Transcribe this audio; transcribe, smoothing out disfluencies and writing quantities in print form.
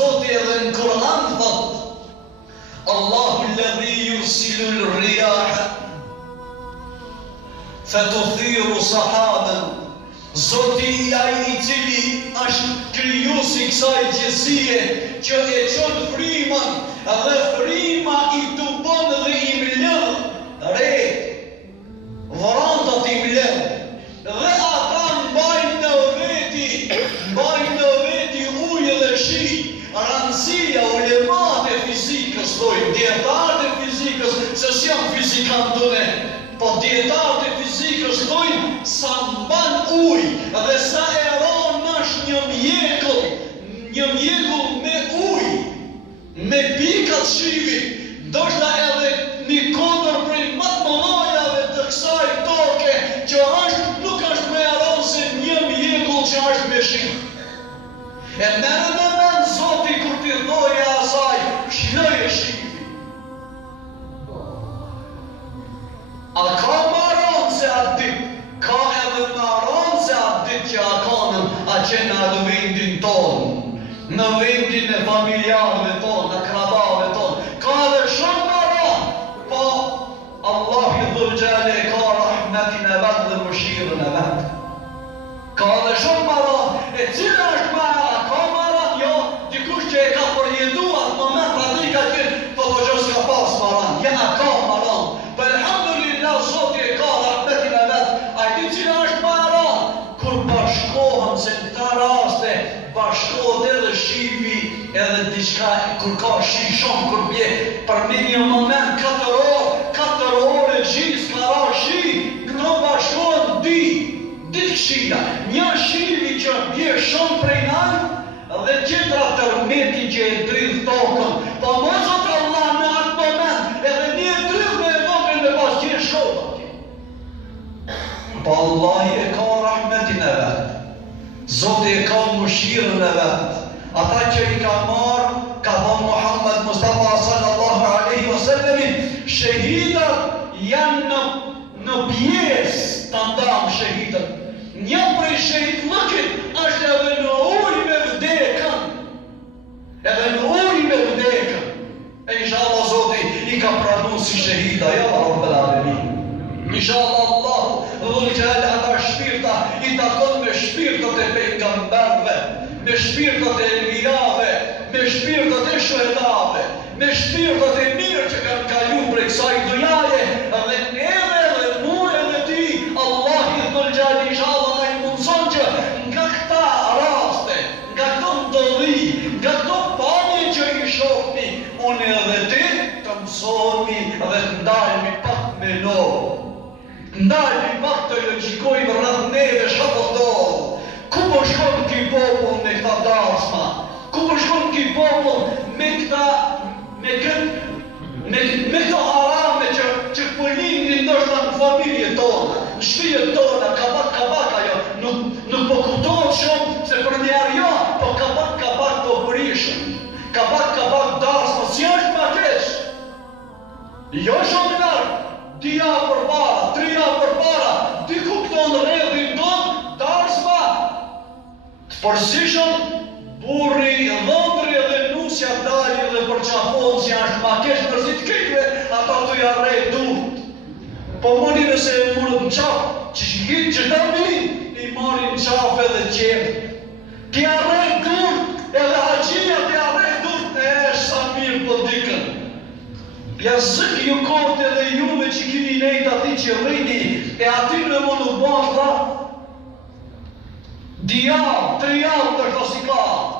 Zoti edhe në Kur'an thot Allahu alladhi yursilu al-riyaha fatuthiru sahaban. Zoti ai I cili është krijuesi kësaj gjësie që e çon frymën dhe fryma I tupon dhe I mbledh re vorantat I mbledh dhe ata mbajnë në veti ujë dhe shi. Rëndësia ulemat e fizikës thojnë, dietarët e fizikës, se s'jam fizikan tune, po dietarët e fizikës thojnë sa mban ujë dhe sa e ron është një mjekull me ujë, me pikat shivit, ndoshta edhe një kondër prej më të mëdhajave të kësaj toke që nuk është me ron se një mjekull që është me shi. E merë me mend Zoti kur t'i thoje asaj, shloje shivi. A ka maron se atë dit, ka edhe maron se atë dit që a kanën a qena në vendin tonë, në vendin e familjarëve tonë, në krabave tonë. Ka edhe shumë maron, po Allah I dhul gjale ka rahmetin e vetë dhe mëshirën e vetë. Ka edhe shumë maron, e cila është maron, ka maron, jo, dikush që e ka përjetu atë moment, atë I ka qenë, po të gjës ka pas maron, ja ka maron. Për alhamdulillah, Zoti e ka rahmetin e vetë, a di cila është maron, kur bashkohen, se në këta raste, bashkohet edhe shivi, edhe diçka, kur ka shi shumë, kur bje, për me një moment, 4 orë gjithë, ka ra shi, këto bashkohet ditë këshia, një shivi që bje shumë prej nalë, dhe tjetra tërmeti që e dridh tokën, po mos o të Allah në atë moment, edhe një dridh me vogën me pas qenë shkota. Po Allah e ka rahmetin e vetë, Zoti e ka mëshirën e vetë, ata që I ka marë, ka thonë Muhammed Mustafa sallallahu alaihi wasallam, shahidat janë në pjesë të ndamë shahidët. Një prej shahidlëkit është edhe në ujë me vdekën. E inshallah Zoti I ka pranu si shahida, ja Rabbel Alamin. Inshallah Allah dhul gjallë ata shpirta I takon me shpirtat e pejgamberve, me shpirtat e enbijave, me shpirtat e shuhedave, me shpirtat e mirë që kanë kalu për kësaj dujaje, dhe neve dhe mua edhe ti, Allah I dhul gjallë inshallah na I mundson që nga këta raste, nga këto ndodhi, nga këto pamje që I shohni, unë edhe ti të mësohemi dhe të ndajmi pak me lo. Ndajmi pak të logjikojmë rreth neve çfarë ndodh. Ku po shkon ky popull me këta darsma? Ku po shkon ky popull me këta harame që po lindin ndoshta në familjet tona, në shtëpijet tona, kabak ajo, nuk po kuptohet shumë se për një arja, po kabak po prishën. Kabak darsma, si është ma keq? Jo shumë larg. 2 javë përpara, 3 javë përpara, diku këto në rrjedhin tonë, darsma, të përsishëm, burri, dhëndri dhe nusja dalin dhe përqafon që është ma kesh përsi të kejtve, ata të jarrej durt. Po mëni nëse e mërët në qafë, që shkit që të min, I marin qafë edhe qefë. Ti jarrej durt, edhe haqia ti jarrej durt, e është sa mirë për dikën. Jasëk ju kohët edhe juve që kini nejt ati që rrini, e ati në më nuk bashkë, 2 javë, 3 javë të shto si ka.